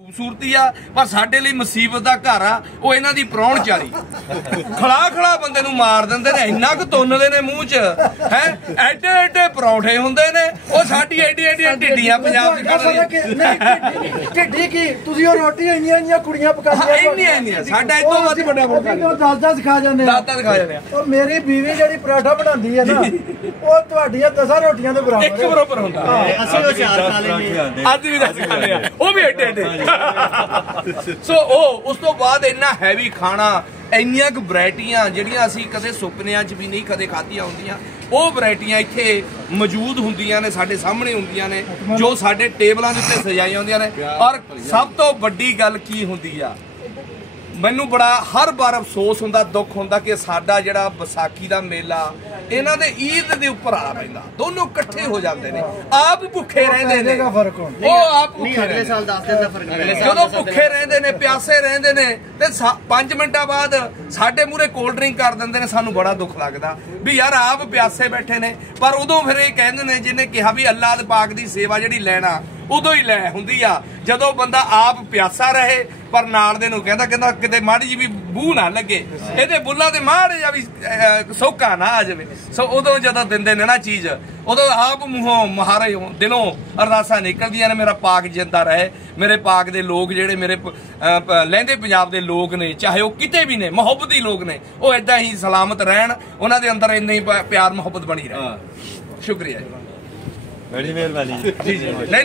खूबसूरती आ पर साडे लई मुसीबत दा घर आ वो इन्हां दी प्राहुणचारी खड़ा खड़ा बंदे नूं मार दिंदे ने इन्ना क तुन्नदे ने मूंह च है एडे एडे परौंठे हुंदे ने ओ साडी एडी एडी ढिड्डियां पंजाब च खड़दियां ढिड्डी की तुसीं ओ रोटी इंनियां कुड़ियां पकांदियां इंनियां साडा इतों वध बड़ा बड़ा 10 खा जांदे ओ मेरी बीवी जेहड़ी पराठा बनांदी है ना ओ तुहाडियां 10 रोटियां दे बराबर एक बराबर हुंदा ਅਸੀਂ ਉਹ ਚਾਰ ਖਾ ਲੈਂਦੇ ਅੱਜ ਵੀ ਦੱਸ ਖਾਂਦੇ ਆ ਉਹ ਵੀ एडे एडे सो उस तो बाद इन्ना हैवी खाना ਇੰਨੀਆਂ ਕੁ ਵੈਰਾਈਟੀਆਂ ਜਿਹੜੀਆਂ ਅਸੀਂ ਕਦੇ ਸੁਪਨਿਆਂ 'ਚ ਵੀ ਨਹੀਂ ਕਦੇ ਖਾਧੀਆਂ ਹੁੰਦੀਆਂ ਉਹ ਵੈਰਾਈਟੀਆਂ ਇੱਥੇ ਮੌਜੂਦ ਹੁੰਦੀਆਂ ਨੇ ਸਾਡੇ ਸਾਹਮਣੇ ਹੁੰਦੀਆਂ ਨੇ ਜੋ ਸਾਡੇ ਟੇਬਲਾਂ ਦੇ ਉੱਤੇ ਸਜਾਈਆਂ ਹੁੰਦੀਆਂ ਨੇ ਔਰ ਸਭ ਤੋਂ ਵੱਡੀ ਗੱਲ ਕੀ ਹੁੰਦੀ ਆ ਮੈਨੂੰ ਬੜਾ ਹਰ ਵਾਰ ਅਫਸੋਸ ਹੁੰਦਾ ਦੁੱਖ ਹੁੰਦਾ ਕਿ ਸਾਡਾ ਜਿਹੜਾ ਵਿਸਾਖੀ ਦਾ ਮੇਲਾ ਇਹਨਾਂ ਦੇ ਈਦ ਦੇ ਉੱਪਰ ਆ ਪੈਂਦਾ ਦੋਨੋਂ ਇਕੱਠੇ ਹੋ ਜਾਂਦੇ ਨੇ ਆਪ ਭੁੱਖੇ ਰਹਿੰਦੇ ਨੇ ਉਹ ਆਪ ਭੁੱਖੇ ਅਗਲੇ ਸਾਲ 10 ਦਿਨ ਦਾ ਫਰਕ ਜਦੋਂ ਭੁੱਖੇ ਰਹਿੰਦੇ ਨੇ ਪਿਆਸੇ ਰਹਿੰਦੇ ਨੇ ਤੇ 5 ਮਿੰਟਾਂ ਬਾਅਦ ਸਾਡੇ ਮੂਹਰੇ ਕੋਲਡ ਡਰਿੰਕ ਕਰ ਦਿੰਦੇ ਨੇ ਸਾਨੂੰ ਬੜਾ ਦੁੱਖ ਲੱਗਦਾ ਵੀ ਯਾਰ ਆਪ ਪਿਆਸੇ ਬੈਠੇ ਨੇ ਪਰ ਉਦੋਂ ਫਿਰ ਇਹ ਕਹਿੰਦੇ ਨੇ ਜਿਹਨੇ ਕਿਹਾ ਵੀ ਅੱਲਾਹ ਦੇ ਪਾਕ ਦੀ ਸੇਵਾ ਜਿਹੜੀ ਲੈਣਾ ਉਦੋਂ ਹੀ ਲੈ ਹੁੰਦੀ ਆ ਜਦੋਂ ਬੰਦਾ ਆਪ ਪਿਆਸਾ ਰਹੇ ਪਰ ਨਾਲ ਦੇ ਨੂੰ ਕਹਿੰਦਾ ਕਿਤੇ ਮਾੜੀ ਜੀ ਵੀ ਬੂਹ ਨਾ ਲੱਗੇ ਇਹਦੇ ਬੁੱਲਾਂ ਤੇ ਮਾੜੇ ਜਾਂ ਵੀ ਸੌਕਾ ਨਾ ਆ ਜਾਵੇ ਸੋ ਉਦੋਂ ਜਦੋਂ ਦਿੰਦੇ ਨੇ ਨਾ ਚੀਜ਼ ਉਦੋਂ ਆਪ ਮੂੰਹੋਂ ਮੁਹਾਰੇ ਦਿਲੋਂ ਅਰਦਾਸਾਂ ਨਿਕਲਦੀਆਂ ਨੇ ਮੇਰਾ ਪਾਕ ਜਿੰਦਾ ਰਹੇ ਮੇਰੇ ਪਾਕ ਦੇ ਲੋਕ ਜਿਹੜੇ ਮੇਰੇ ਲਹਿੰਦੇ ਪੰਜਾਬ ਦੇ ਲੋਕ ਨੇ ਚਾਹੇ ਉਹ ਕਿਤੇ ਵੀ ਨੇ ਮੁਹੱਬਤੀ ਲੋਕ ਨੇ ਉਹ ਏਦਾਂ ਹੀ ਸਲਾਮਤ ਰਹਿਣ ਉਹਨਾਂ ਦੇ ਅੰਦਰ ਇੰਨਾ ਹੀ ਪਿਆਰ ਮੁਹੱਬਤ ਬਣੀ ਰਹੇ ਸ਼ੁਕਰੀਆ ਜੀ ਬੜੀ ਮਿਹਰਬਾਨੀ ਜੀ ਜੀ ਨਹੀਂ